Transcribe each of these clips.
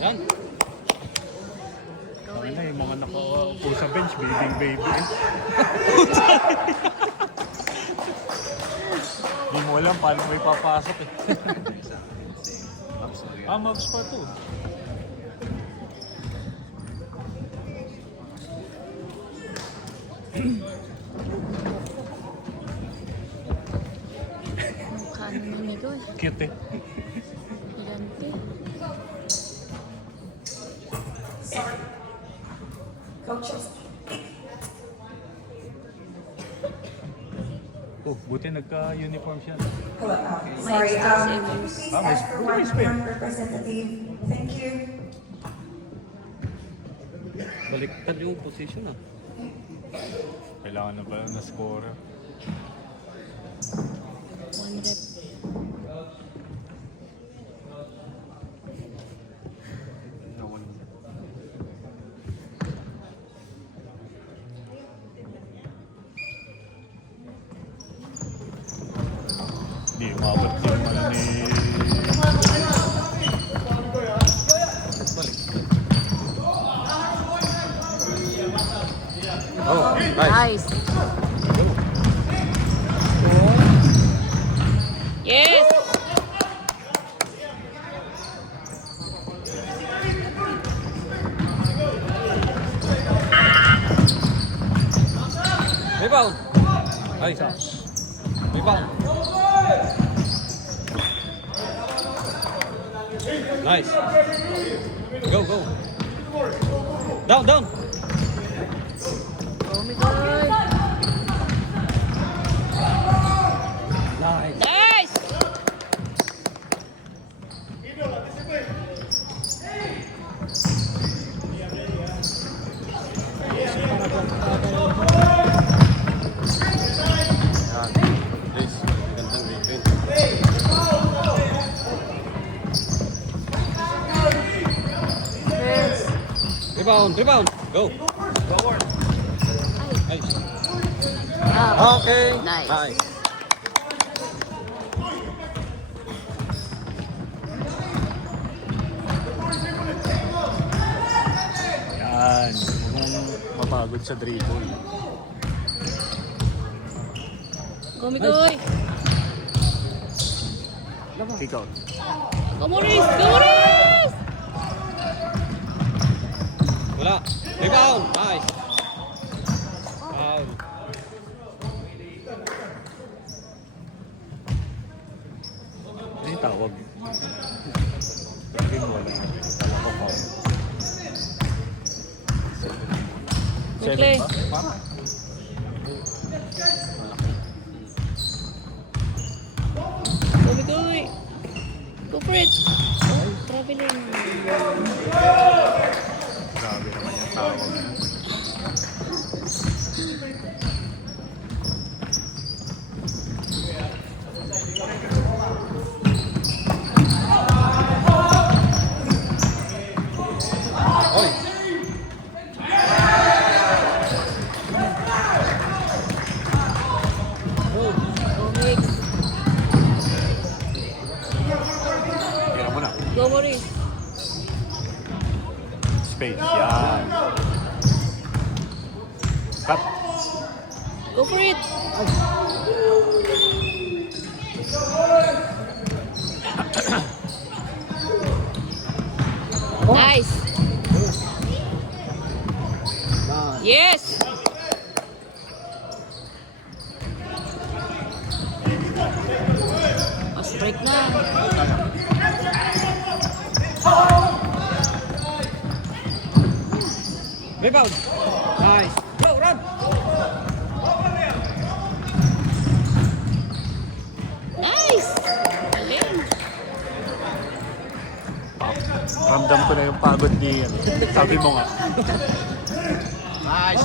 Yan. Ay na, yung mga nakaupo sa bench, baby. Hindi mo alam paano may papasok eh. Mags pa to. Mukha naman ni Goy. Cute eh. Gigante. Oh, buti nagka-uniform siya. Sorry, extra please Ah, ask for one may spare. representative. Thank you. Baliktad yung position ah. Kailangan na pala na scorer. 1 rep. Hindi, umabot yung ano ni... Oh, Nice. Yes! Rebound. Ay, rebound. Nice. Go. Down. Oh my God. Nice. Nice! Yan. Please, gandang defense. Yes. Rebound. Go. Nice. Ah, Okay. Nice. Yan. Mukhang mapagod sa dribble. Go, Migoy. Kick out. Go, Maurice! Go, Maurice! Wala. Rebound. Nice. Foul. Ano yung tawag? Sabi mo wala. Wala ko pa. Weekly. Para. Go, Migoy. Go for it. Oh, traveling. Grabe naman yung tawag na. Oy. Go, Mix. Tira mo na. Go, Maurice. Space. Yan. Cut. Go for it. Nice. Yes. Break na. Rebound. Nice. Go, run. Nice. Galing. Ramdam ko na yung pagod ni ano. Sabi mo nga. Nice.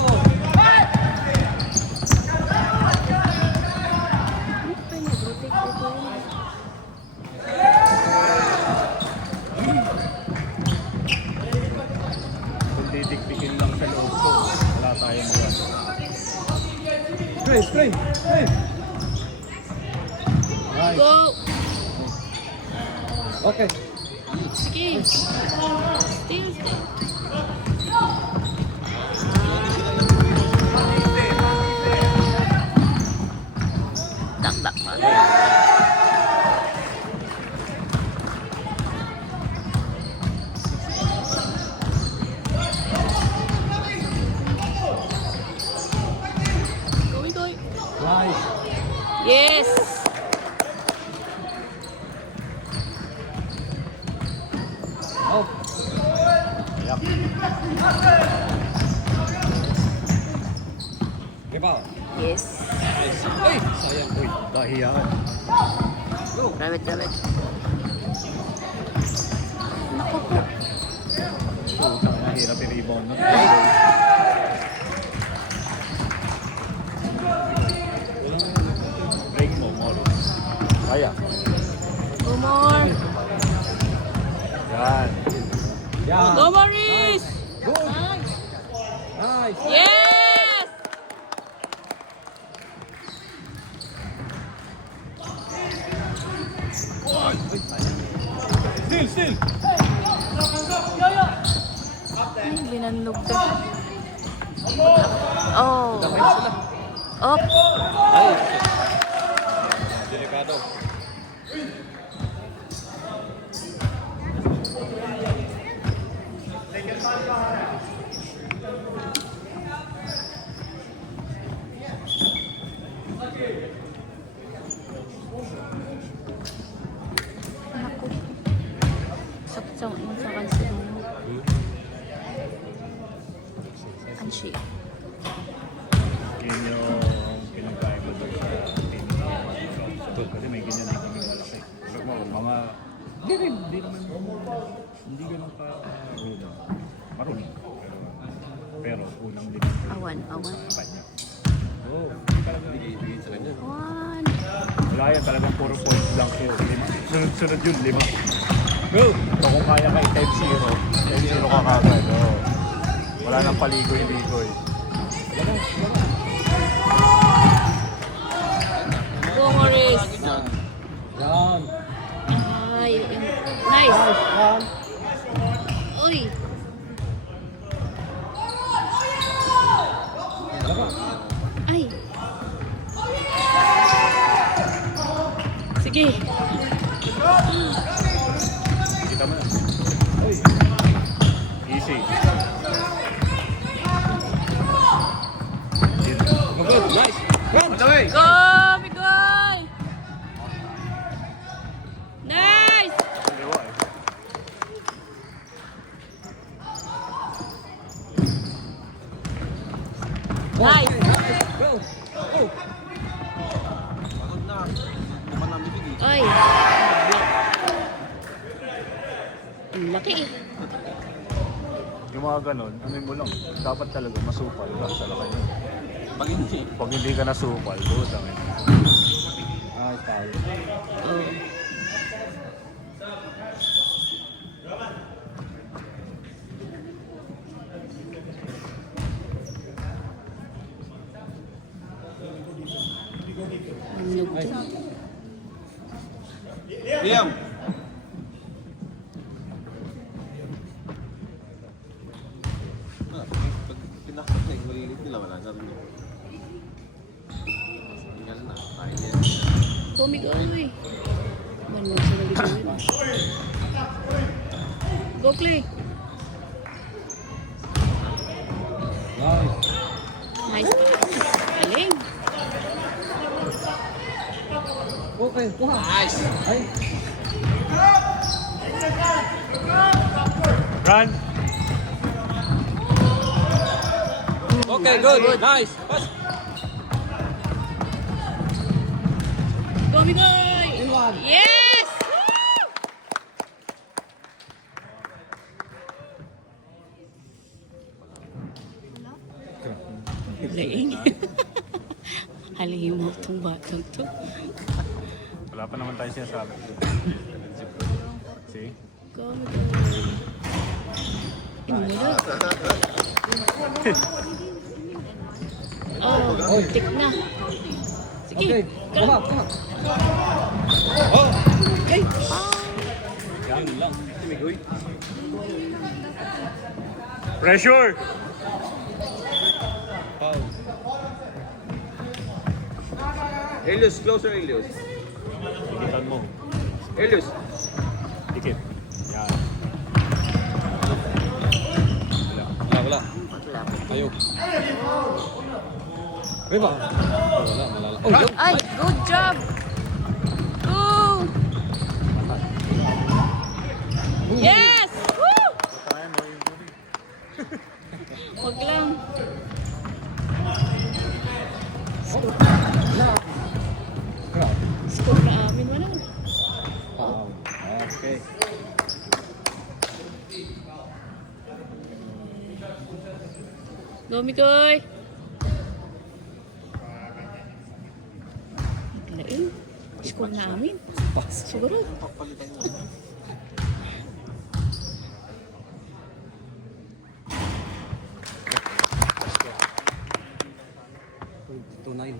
Kung titiktikin lang sa loob ko, wala tayong buwan. Spray. Nice. Go. Okay. Sige. Off. Ayak. Rebound. Yes. Nice. Ay, sayang. Uy, dahiyaan. Go. Rabbit, rabbit. Naku po. Putang, mahirap i-rebound na. Break mo, Morris. Kaya. Go more. Yan. Yan. Go, Maurice. Good. Nice. Yes! Still, still. Ay, binanlog ka. Oh. Up. Ay. Delikado. Naku. Sakit sa kansil mo. Anshi. Yun yung pinagkain ko doon sa team na kasi may ganyan din kami malaki. Pero mga, hindi hindi ganun ka ruda. Marunong. Pero unang din ang Awan, awan. kanya. Oh. Bigay sa kanya. One. Wala yan talagang puro points lang kayo. Sunod-sunod yun, 5. Go. So kung kaya kay 10-0 ka kagad. Oh. Wala nang paligoy-ligoy. Go, Maurice. Yan. Ay, nice. Yan. Uy. Ay. Sige. Kita mo na. Easy. Yun. Good. Nice. Run. Away. Go, Bigoy. Nice. Kaliwa eh. Nice. Go. Oh. Ay. Ang laki eh. Yung mga ganon, ano mo lang, dapat talaga masupal ka sa lakay mo. Pag hindi ka nasupal, doon ang Nice foul. Oh. Manog to. Liam. Pag pinakasay, malilit nila, wala na rin. Tingnan na, tayo yan. Gumigoy. Manog sila Bigoy. Go, Clay. Nice. Nice pass. Galing. Okay. Kuha. Nice. Ay. Run! Okay, good. Nice. Pass. Go, Bigoy. In one. Yes! Laing. Halihim mo itong batang to. Wala pa naman tayo sinasabi. See? Go, Bigoy. Inula. Oh, tik na. Sige. Okay. Go. Kuha. Kuha. Oh. Okay. Yan lang. Timigoy. Pressure! Foul. Elios, closer Elios. Dikitan mo. Elios. Dikit. Yan. Wala. Tayo. Rebound. Wala. Malala. Oh, yun. Ay, good job. Go. Yes! Woo! Go, Mikoy. Naglain. Score na amin. Siguro. Tunay.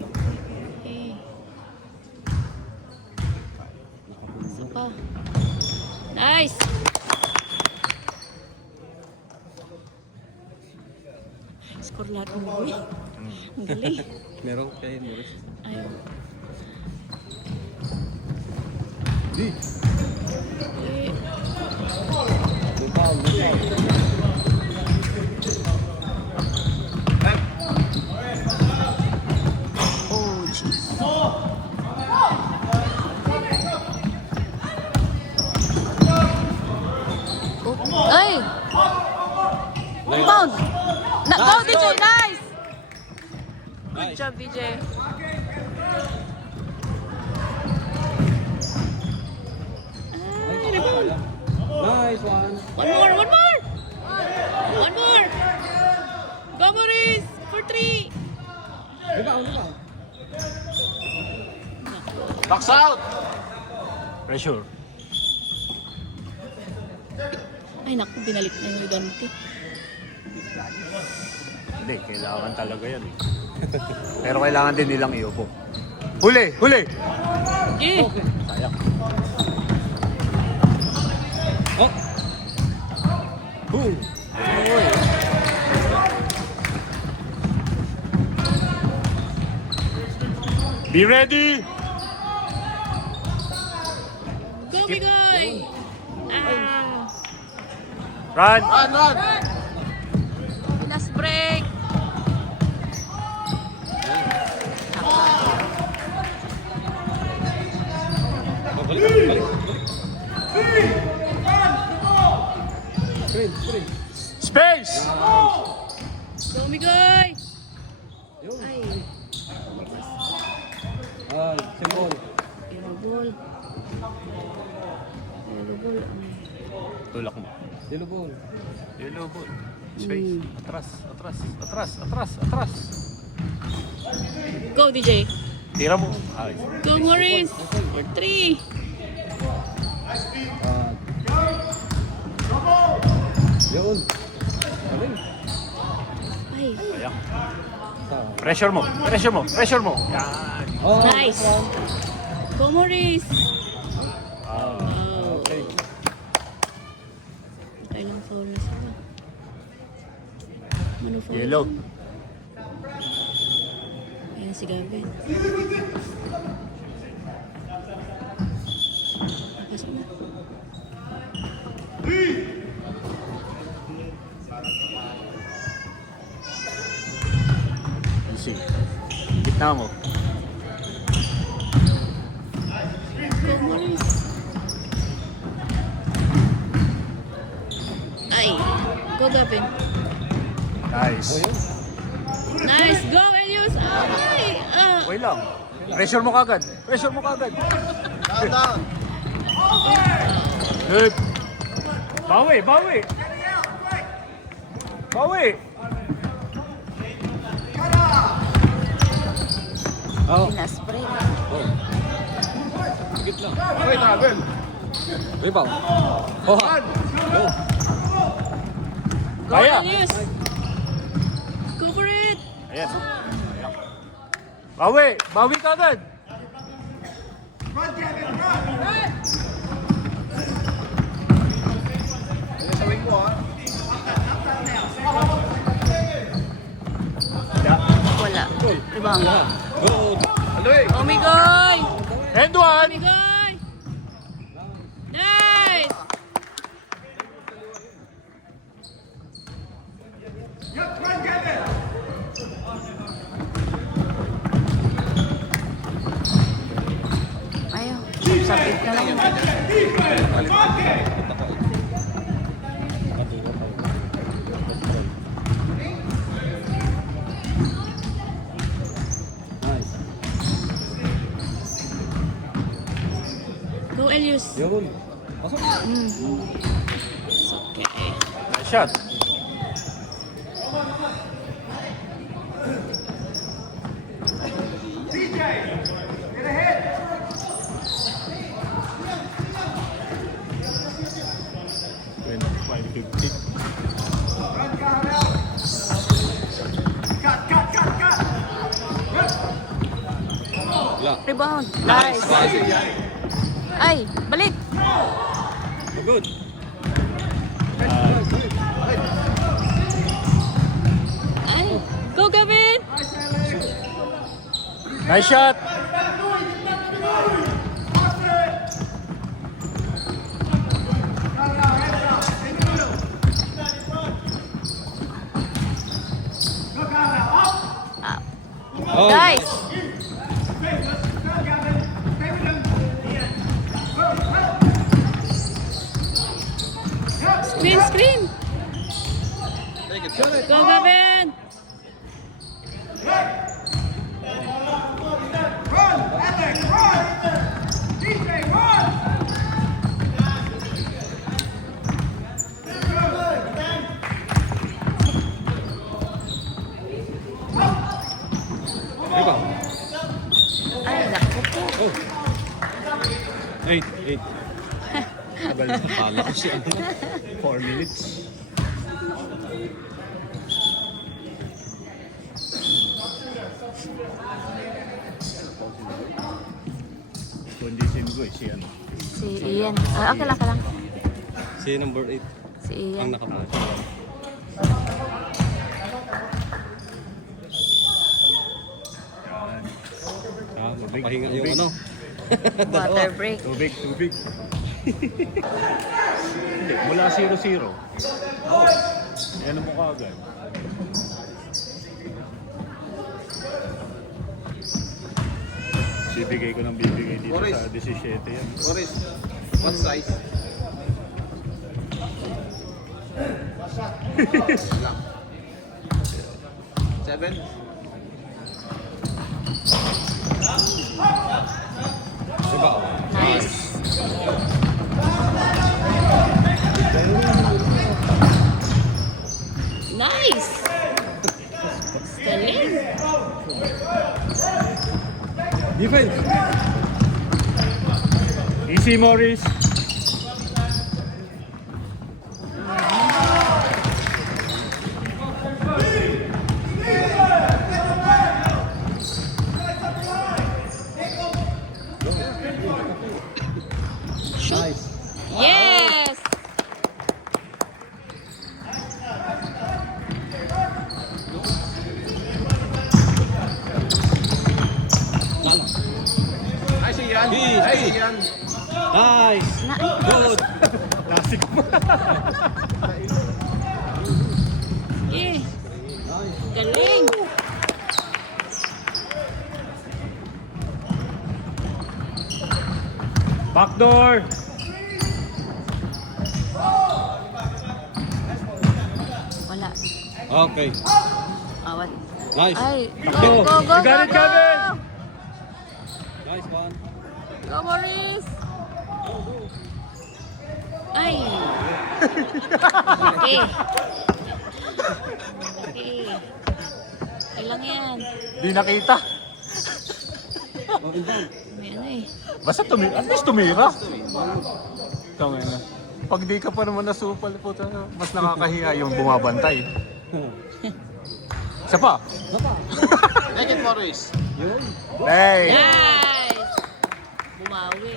Okay. Isa pa. Nice! Score lahat ng boy. Ang galing. Meron kay Morris. Ayaw. Di. Eh, Lupaw. oh, jeez. Oh, ay! Rebound! Go, DJ! Nice! Good job, DJ. Ay, rebound! Nice one. One more! One more! One more! Go, Maurice! For 3! Rebound, rebound. Box out! Pressure. Ay, naku, binalik na yung ganti. Hindi, kailangan talaga yan eh. Pero kailangan din nilang iupo. Huli! Huli! Eh! Sayang. Oh. Boom. Be ready! Go, Bigoy! Ah! Run! Run, run! Last break! Balik, balik, balik. Screen, screen. Space! Go, Bigoy! Yun. Ay, Ay, symbol. yellow ball. Yellow ball. Tulak mo. Yellow ball. Yellow ball. Space. Atras, atras, atras, atras, atras. Go, DJ! Tira mo. Ay. Go, Maurice! For 3! Yun. Galing. Ay, Sayang. Tama. Pressure mo. Pressure mo. Pressure mo. Yan. Oh, nice! Go, Maurice! Ah. Wow! okay. Kailang foul na sila. Mano foul? Yellow. Ayan si Gavin. Tapos na. Easy. Gitna mo. Go, Maurice! Ay! Go, Gavin! Nice. Oh, yun. Nice! Go, Elius! Ay! Ah! Okay lang. Pressure mo kagad. Pressure mo kagad. Down, down! Good. Bawi, bawi. Bawi. Oh. Last break. Oh. Higit lang. Okay, travel! Rebound. Oh. Go. Go, Kaya. Elius! Go for it! Ayan. Bawi. Bawi kagad. Ayan sa wing mo, ha? Wala. Rebound. Go. Aloy! Omigoy! And one. Omigoy! Nice! Ayaw. Sabit na lang. Nice. Go, Elius. Yun. Pasok. It's okay. Nice shot. Wala. Rebound. Nice. Ay, balik. Good. Ay, go Gavin. Nice shot! Oh, Nice. Screen. Go Gavin. Rebound. Ay, naku po. Oh. 8. Tagal na. Kala ko siya. 4 minutes. Condition ko si ano. Si Ian. Ah, okay lang. Si number 8. Si Ang Ian. nakabuka. Mapahinga yung ano. Water break. Tubig. Hindi, mula 0-0. Ano mo kagad? Bibigay ko ng bibigay dito Boris. sa 17 yan. Boris, what size? Lang. 7? Rebound. Nice. Nice. Galing. Defense. Easy, Morris. Nice. Yes. Talo. Ay, si Ian. Hey, Ay, si hey. Ian. Nice. Good. Classic mo. Eh. Galing. Backdoor. Wala. Okay. Awat. Nice. Ay, Go. go. You got it, Gavin. Nice one. Go, Maurice. Ay. Okay. Ilang yan. Di nakita. Oh, inbound. May ano eh. Basta at least tumira. Tama na. Pag di ka pa naman nasupal, puta, mas nakakahiya yung bumabantay. Isa pa. Take it, Boris. Yun. Hey! Nice. Bumawi.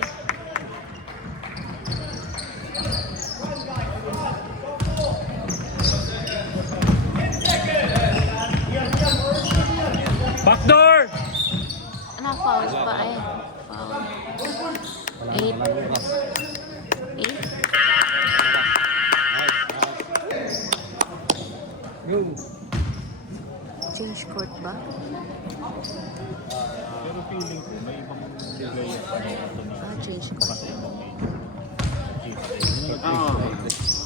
Backdoor! Ano, foul pa eh. Foul. Wala 8. na bukas. 8? Go. Change court ba? Pero feeling ko, may ibang bigay Ah, change court.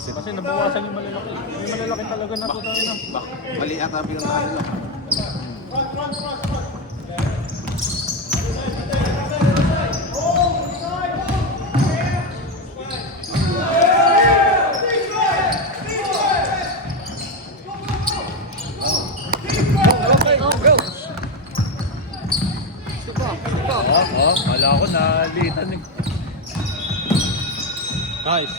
Kasi nabawasan yung malalaki. Yung malalaki talaga na po tayo na. Mali ata pinuntahan nila. Go. Kala ko na litan eh. Nice.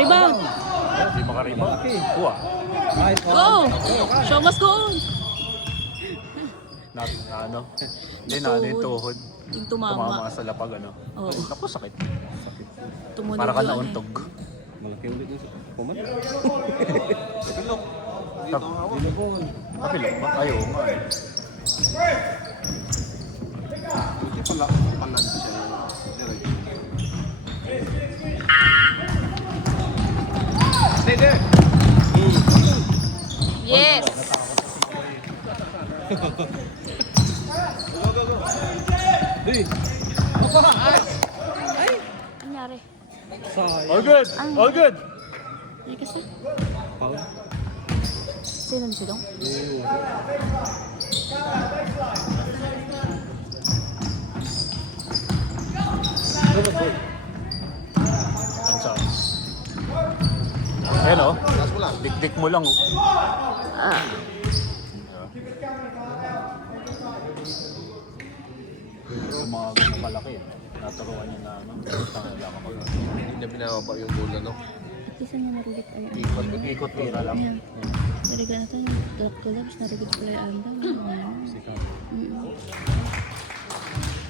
Rebound. Hindi makaribang. Kuha. Nice one. Go! Show must go on. Na ano? Hindi na ano yung tuhod. Yung tumama. Tumama sa lapag ano. Oo. Naku, sakit. Tumunog Para ka yun eh. nauntog. Malaki ulit yung puman. Pilok. Dito ang hawak. Kapilok ba? Ayaw nga eh. Hindi pala palan siya. Stay there. Yes! Hey! Nangyari? Sayang. All good! All good! Ay, kasi. Foul. Sino na silong? Ayun. Ansa. Ayan o. Last mo lang. Dik-dik mo lang oh. Ah. Yung mga ganun malaki. Naturuan niya na ano. Tangala ka mag Hindi na binababa yung goal ano. Isa niya narugit ay Ikot tira lang. Ayan. Nariga na tayo. Drop ko lang. Narugit ko lang ang dam. Sika.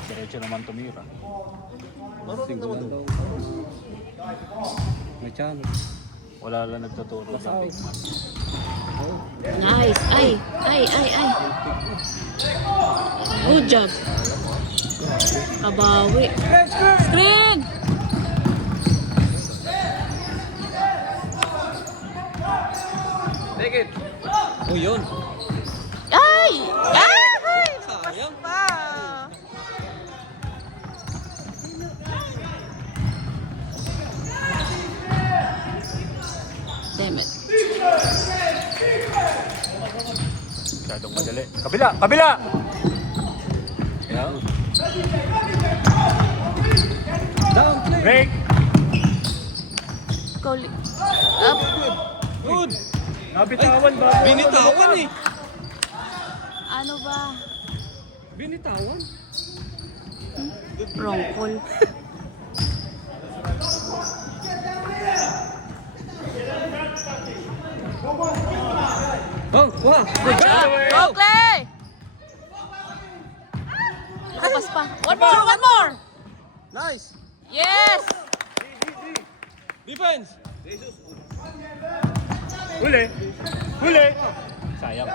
Diretso naman tumira. Siguro daw. May chance. Wala lang nagtuturo sa big man. Nice! Ay! Ay! Ay! Ay! Good job! Kabawi! Screen! Take it. Oh, yun. Ay! Ay! Sayang. Damn it. Masyadong madali. Kabila! Kabila! Yeah. Down play. Break! Goal. Up. Good. Nabitawan ba? Binitawan eh. Ano ba? Binitawan. Wrong call. Oh, wah. Good job. Go, Clay! Nakapas pa. One more! One more! Nice. Yes! Defense. Huli! Huli! Sayang.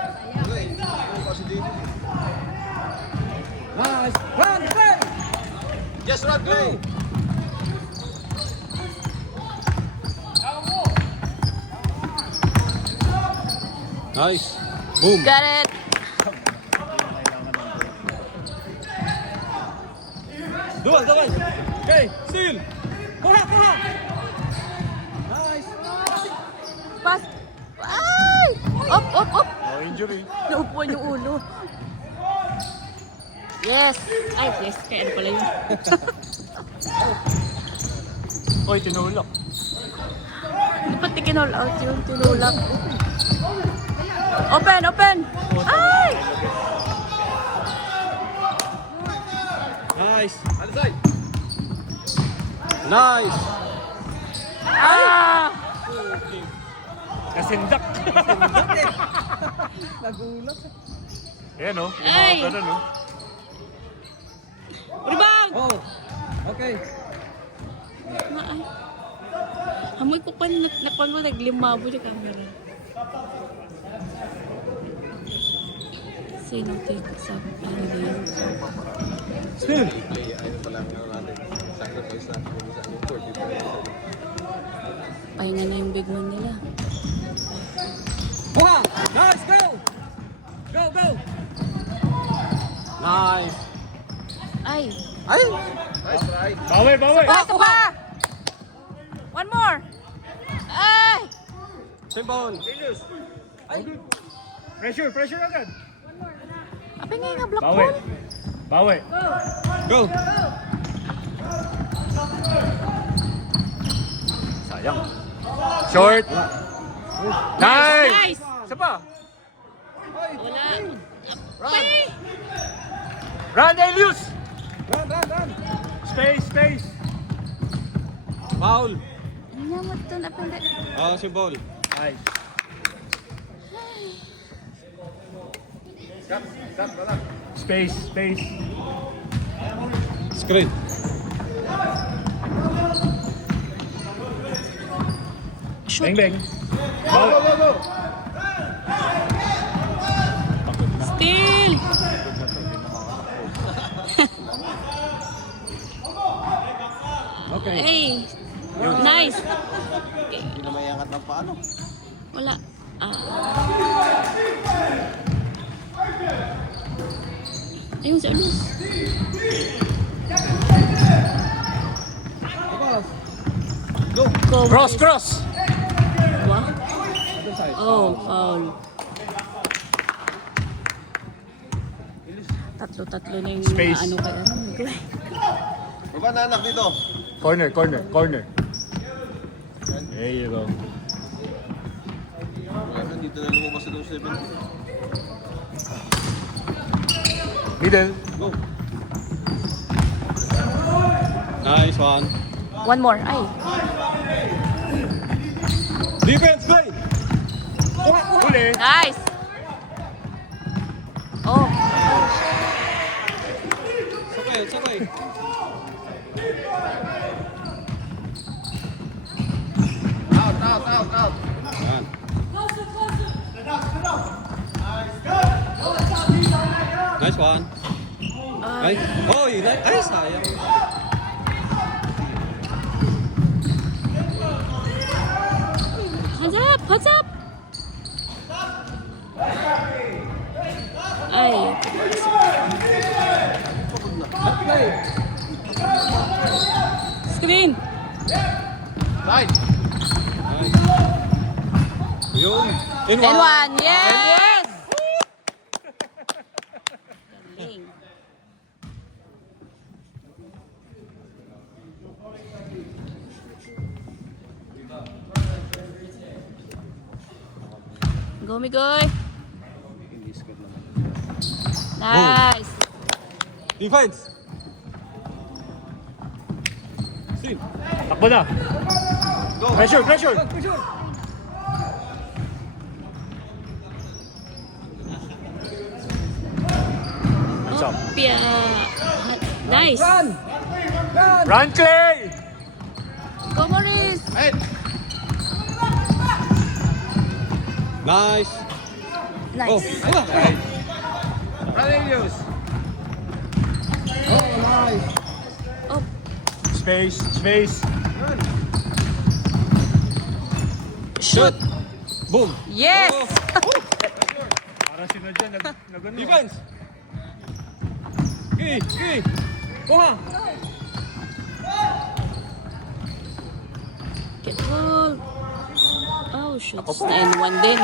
Nice. Run, play. Yes, run, play. Nice. Boom. Got it! Dual, dual. Okay, seal. Kuha, kuha. Nice. Pass! Ay! Up, up, up! No injury. Naupuan yung ulo. Yes! Ay, yes. Kaya ano pala yun? Oy, tinulak. Hindi pati kinall out yun. Tinulak. Open! Open! Ay! Nice. Other side. Nice. Ah! Nasindak. Nagulat. Ayan o. Yung Ay! mga ganun o. Rebound! Oh. Okay. Ay. Amoy ko pa napalo naglimabo yung camera. Sino take sa pangalayo? Still. Play, ayun pala ang ano natin. Sacrifice natin yung isa yung court. Pahinga na yung big man nila. Kuha. Nice. Go. Go, go. Nice. Ay! Ay. Nice try. Bawi, bawi! Isa pa! One more! Ay! Same ball. Pressure, pressure agad. Apa nga yung block Bawi. ball? Bawi. Go. Sayang. Short. Nice! Nice! Isa pa. Wala. Run. Run, Elius! Run, run, run. Space, space. Foul. Ano Nyamot to na pala. Si ball. Nice. Space, space. Screen. Shoot. Bang, bang. Go, go, go. Steal. Okay. Hey. Nice. Hindi na may angat ng paano. Wala. Ayun sa Luz. Go. Cross, cross. Wow. Oh, foul. Tatlo-tatlo na yung Space. ano ka ano. Baba na anak dito. Corner, corner, corner. There you go. Dito na lumabas sa 7. Middle. Go. Nice one. One more. Ay. Defense, play. Huli. Nice. Oh. It's okay, it's okay. Out. Yan. Nice one. Ay, oh, yun ay, sayang. Hands up! Hands up! Ay. Screen! Right. Yun. In And one! Yes! Galing. Go, Migoy! Nice! Defense. Steal. Takbo na. Go. Pressure, pressure. Go, pressure. What's up? Opya! Nice! Run. Run. Run, Clay. Go, Morris! Hey. Nice. Nice! Oh, nice. Run, Elios. Oh, nice. Oh, Space, space. Shoot. Boom. yes! Oh. Parang sinadya, nag-ano. Defense. Okay, okay. Kuha. Get ball! Oh, shoots. 9-1 din.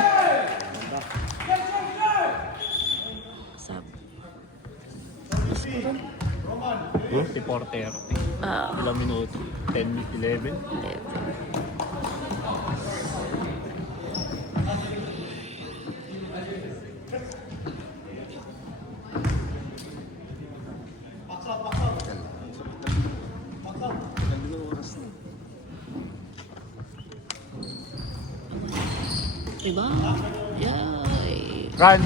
Sab. 40. Ilang minuto? 10, 11? 11. Diba? Yay! Run.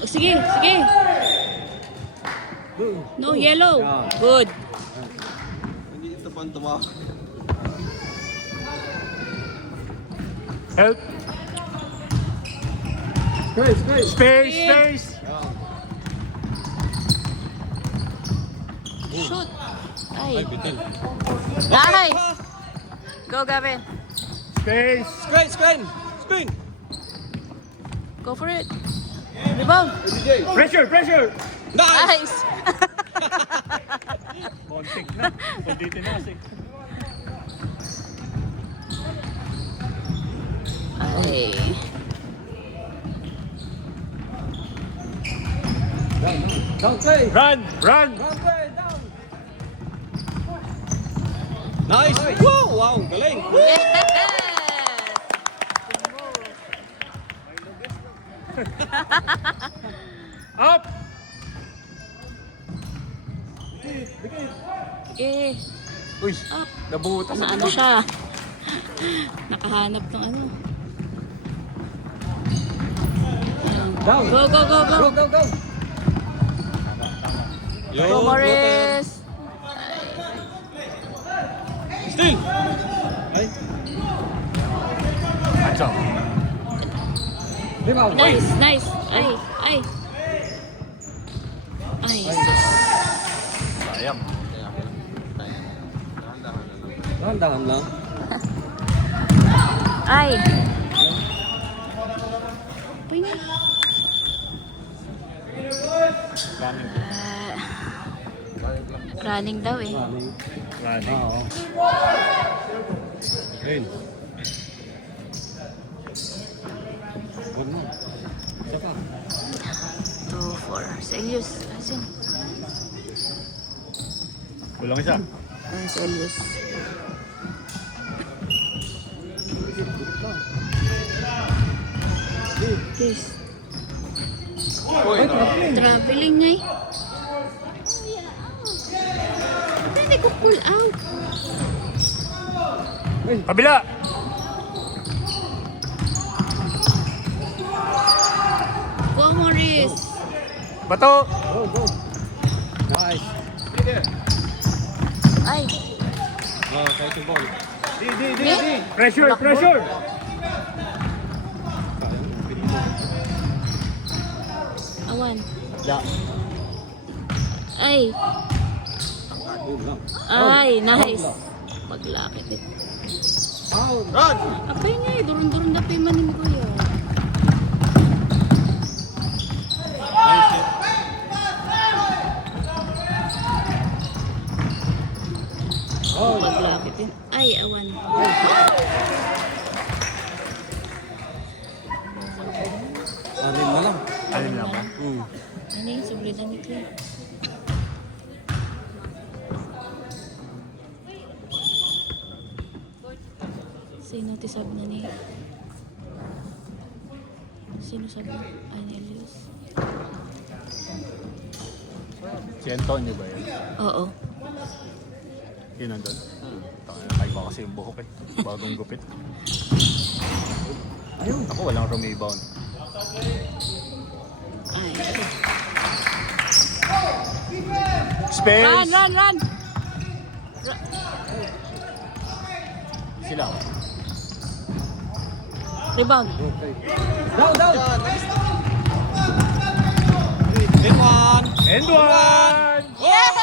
Oh, sige, sige! No, yellow! Good! Hindi ito pang tumawa. Help. Space, space. Space, space. Shoot! Ay, Ay! bitel. Nice! Go, Gavin! Space. Screen, screen. Screen. Go for it! Rebound! Pressure, pressure. Nice. Nice! Kontik na. Kontik na kasi. Ay! Down, play. Run, run. Down, play. Down. Nice. Woo! Wow, galing. Yes! Up. Eh, Uy, up. nabutas. Ano siya? Nakahanap ng ano. Down. Go, go, go, go. Go, go, go. Yun, Go, Morris. Still. Ay. Atso. Rebound. Nice, nice. Ay, ay. Ay, sus. Sayang. Dahan-dahan lang. Ay. Pwede. Running daw eh. Running. Running. Oo. Ayun. One more. Isa pa. 2-4. Sa Elios. Asin. Kulang isa. Sa Elios. Please. Traveling nga eh. Hindi ko pull out. Kabila! Go, Morris. Bato! Go, go. Nice. Ay. Oh, kahit yung ball. Pressure, pressure! Awan. Yeah. Ay. Yun lang. Ay, nice. Paglakit eh. Out. Apay nga eh. Durun-durun na pa yung manin ko yun. Nice hit. Oh, Paglakit eh. Ay, awan. anim na lang. Alin lang ba? Ano yung sublidan ni Clay? Sino tisab na ni? Sino sabi? Ay, ni Elios. Si Antonio ba yun? Oo. Yun nandun. Kaiba kasi yung buhok eh. Bagong gupit. Ayun. Ako walang rebound. Ay. Space! Run, run, run! Sila. Rebound. Okay. Down, down. Then one. And one! Yes!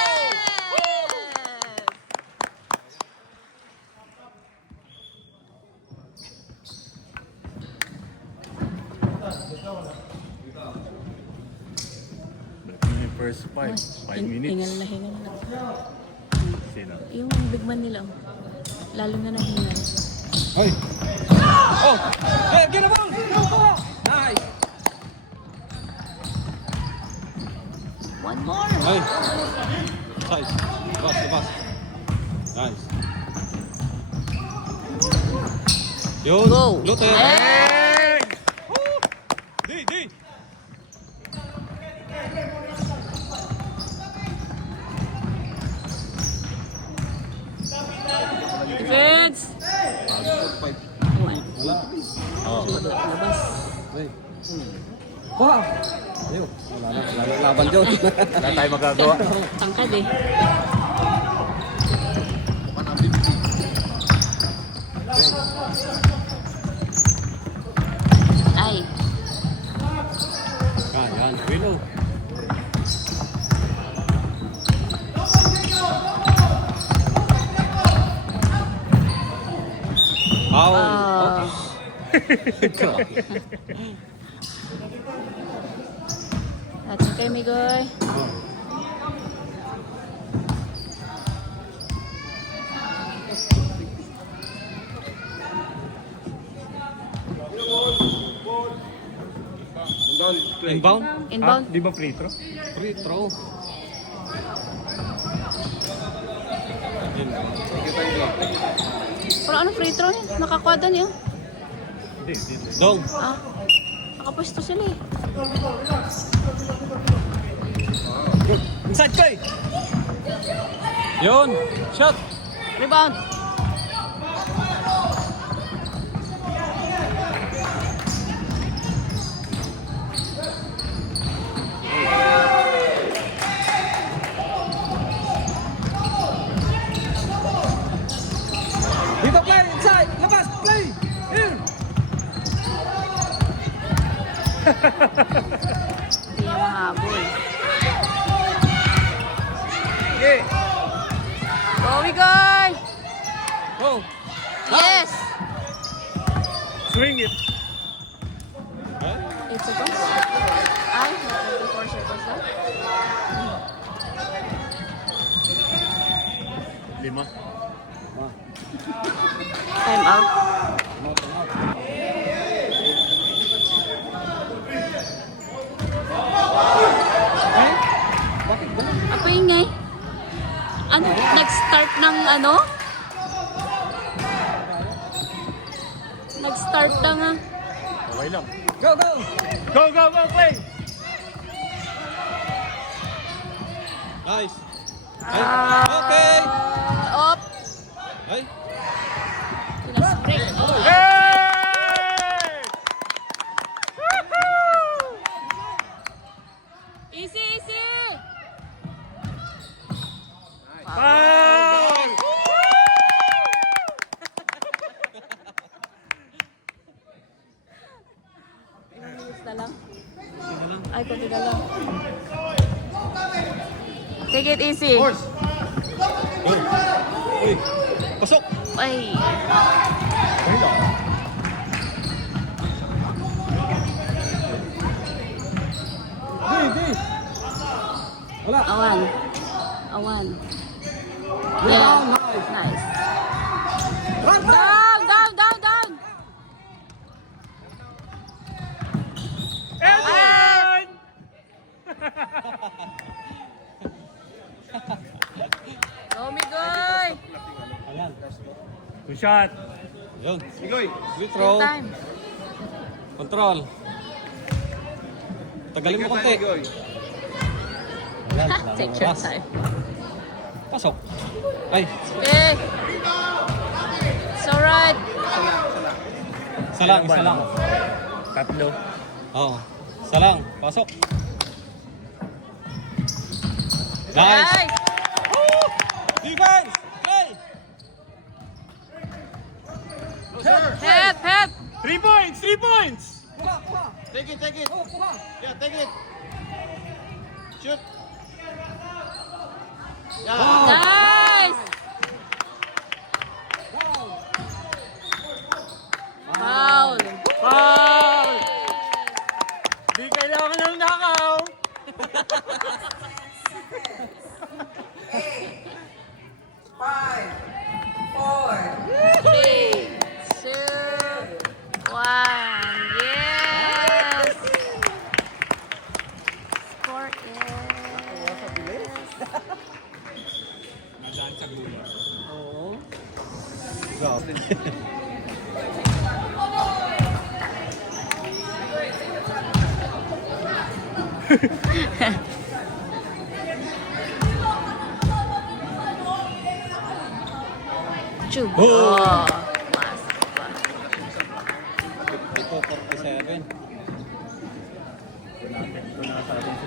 Yung first 5 minutes. Hingal na hingal na. Sino? Yung big man nila, oh. Lalo na nahingal. Hey. Oh. Hey, get a ball. Go. Nice. One more. Hey. Size. Labas. Nice. Yun. Go. Lote. Hey! Di. Defense! One. Oo. Labas. Hey. Wow. Ayun. Wala na laban dyan. Wala tayo magagawa. Tangkad eh. Ay. Yan. Willow. Out. Ah. That's okay, Migoy. Inbound. Inbound. Di ba free throw? Free throw. Pero ano free throw niya? Nakakwada niyo? Hindi. Dong. Ah. Nakapwesto sila eh. Inside kay. Yun. Shot. Rebound. Hindi niya mahabol. Okay. Go, Wigoy! Go! Yes! Swing it. It's a goal. Ay, 24 seconds na. 5. Time out. Bakit ba? Ako ingay. Ano? Nag-start ng ano? Nag-start na nga. Okay lang. Go, go! Go, go, go, play! Nice! Ay, okay! Up. Ay! Pinag-break. Oh. Hey! Easy, easy! Foul! Ilang minutes na lang? Ay, kunti na lang. Take it easy. Go! Uy! Pasok! Ay. Di! Wala! Awan. Awan. Yeah. Nice. Run! Down, down, down, down. Edwin! Go, Migoy. Ayan. Good shot. Yun. Igoy. Good Good throw. time. Control. Tagalin mo konti. Ayan. Take your oras. time. Pasok. Ay, Okay. It's alright. isa lang, isa lang. Tatlo. Oo. Isa lang. Pasok. Nice. Nice. Defense! Play! Head, head. 3 points! 3 points! Take it, take it. Yeah, take it. Shoot. Yeah. Nice. Foul. Foul! Di kailangan ng nakaw! 5, 4, 3, 2, 1. Yes. Score is... Oo. Grabe. Chug. Oh. Oh. Ito, 47. Ito na sa ating